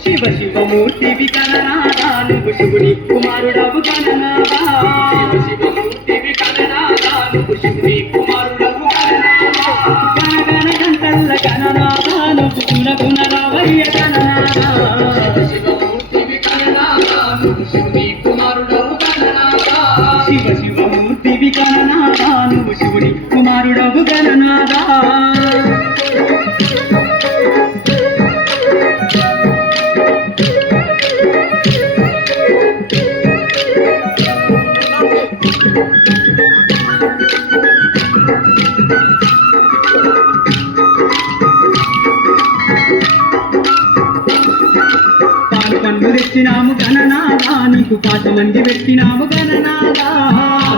శివ శివమూర్తివి గణనాథ నువ్వు శివుని కుమారుడవు గణనాథ శివమూర్తివి గణనాథ నువ్వు శివుని కుమారుడవు గణనాథ గణ గంటల్ల గణనాథ నువ్వు గుణ రావయ్య గణనాథ శివమూర్తివి గణనాథ నువ్వు శివుని కుమారుడవు గణనాథ శివ శివమూర్తివి గణనాథ నువ్వు శివుని కుమారుడవు గణనాథ పండు తెచ్చినాము గణనాథ నీకు పాశమండి పెట్టినాము గణనాథ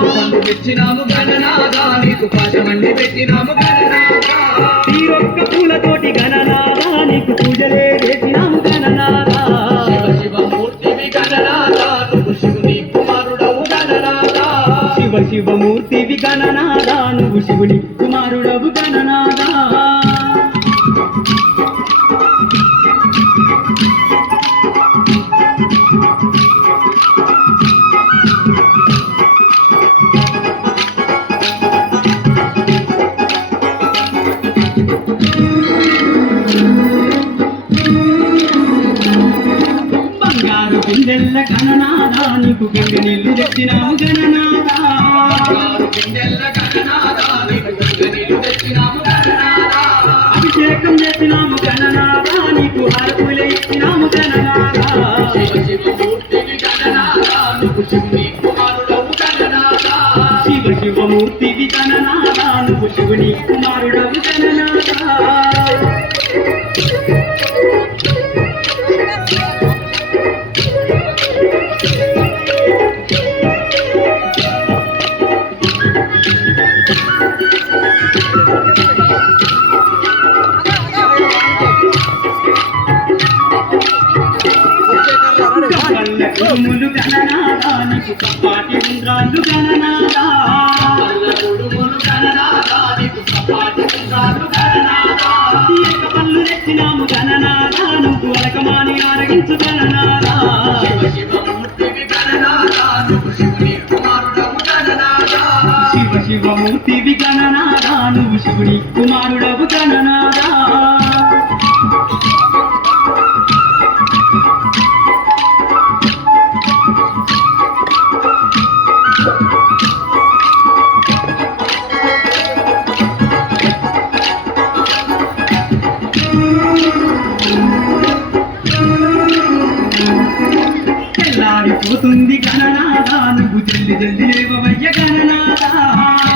పండు తెచ్చినాము గణనాథ నీకు పాశమండి పెట్టినాము గణనాథ తీరొక్క పూలతోటి గణనాథ నీకు పూజలే చేసినాము గణనాథ శివ శివమూర్తివి గణనాథ నువ్వు శివుని కుమారుడవు గణనాథ శివ శివమూర్తివి గణనాథ నువ్వు శివుని కుమారుడవు గణనాథ బంగారు బిందెల్ల గణనాథ నీకు గంగ నీళ్లు తెచ్చినాము గణనాథ అభిషేకం చేసినాము గణనాథ నీకు హారతులే ఇచ్చినాము గణనాథ శివ శివమూర్తివి గణనాథ నువ్వు శివుని కుమారుడవు గణనాథ శివ శివమూర్తివి గణనాథ నువ్వు శివుని కుమారుడవు గణనాథ కొడుములు గణనాథ నీకు కప్పాటి ఉండ్రాళ్ళు గణనాథ కొడుములు గణనాథ నీకు కప్పాటి ఉండ్రాళ్ళు గణనాథ ఏక పళ్ళు తెచ్చినాము గణనాథ నువ్వు అలకమాని ఆరగించు గణనాథ శివ శివమూర్తివి గణనాథ నువ్వు శివుని కుమారుడవు గణనాథ శివ శివమూర్తివి గణనాథ నువ్వు శివుని కుమారుడవు గణనాథ తెల్లారిపోతుంది గణనాథ నువ్వు జల్ది జల్ది లేవవయ్య గణనాథ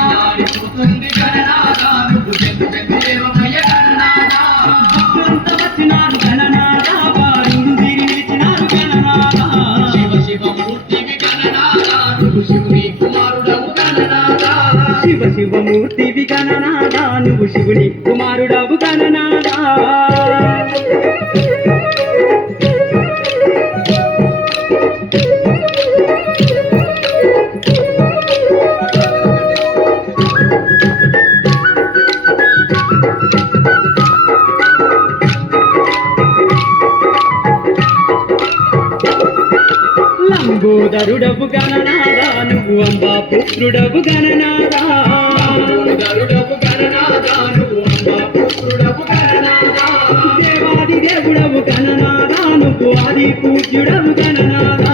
తెల్లారిపోతుంది గణనాథ నువ్వు జల్ది జల్ది లేవవయ్య గణనాథ భక్తులంతా వచ్చినారు గణనాథ వారుడు తిరిగిచ్చినారు గణనాథ శివ శివమూర్తివి గణనాథ నువ్వు శివుని కుమారుడవు గణనాథ శివ శివమూర్తివి గణనాథ నువ్వు శివుని కుమారుడవు గణనాథ లంబోదరుడవు గణనాథ నువ్వు అంబా పుత్రుడవు గణనాథ లంబోదరుడవు గణనాథ నువ్వు అంబా పుత్రుడవు గణనాథ దేవాది దేవుడవు గణనాథ నువ్వు ఆది పూజ్యుడవు గణనాథ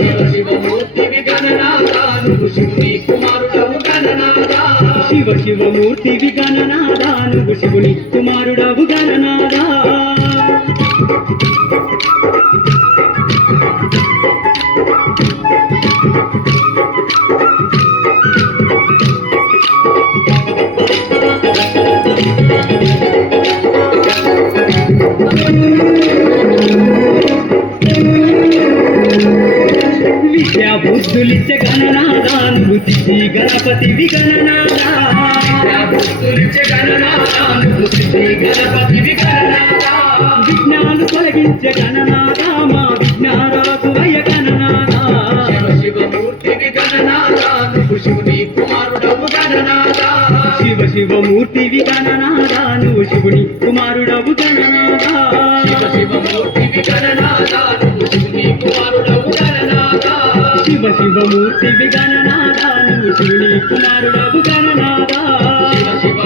శివ శివమూర్తివి గణనాథ నువ్వు శివుని కుమారుడవు గణనాథ శివ శివమూర్తివి గణనాథ నువ్వు శివుని కుమారుడవు గణనాథ విద్యా బుద్ధులిచ్చే గణనాథ నువ్వు సిద్ధి గణపతివి గణనాథ బుద్ధులిచ్చే గణనాథ నువ్వు సిద్ధి గణపతివి గణనాథ ఆలకించే గణనాథ మా విజ్ఞానవకువయ్య గణనాథ శివ శివమూర్తివి గణనాథ నువ్వు శివుని కుమారుడవు గణనాథ శివ శివమూర్తివి గణనాథ నువ్వు శివుని కుమారుడవు గణనాథ శివ శివమూర్తివి గణనాథ నువ్వు శివుని కుమారుడవు గణనాథ శివ శివమూర్తివి గణనాథ నువ్వు శివుని కుమారుడవు గణనాథ శివ శివ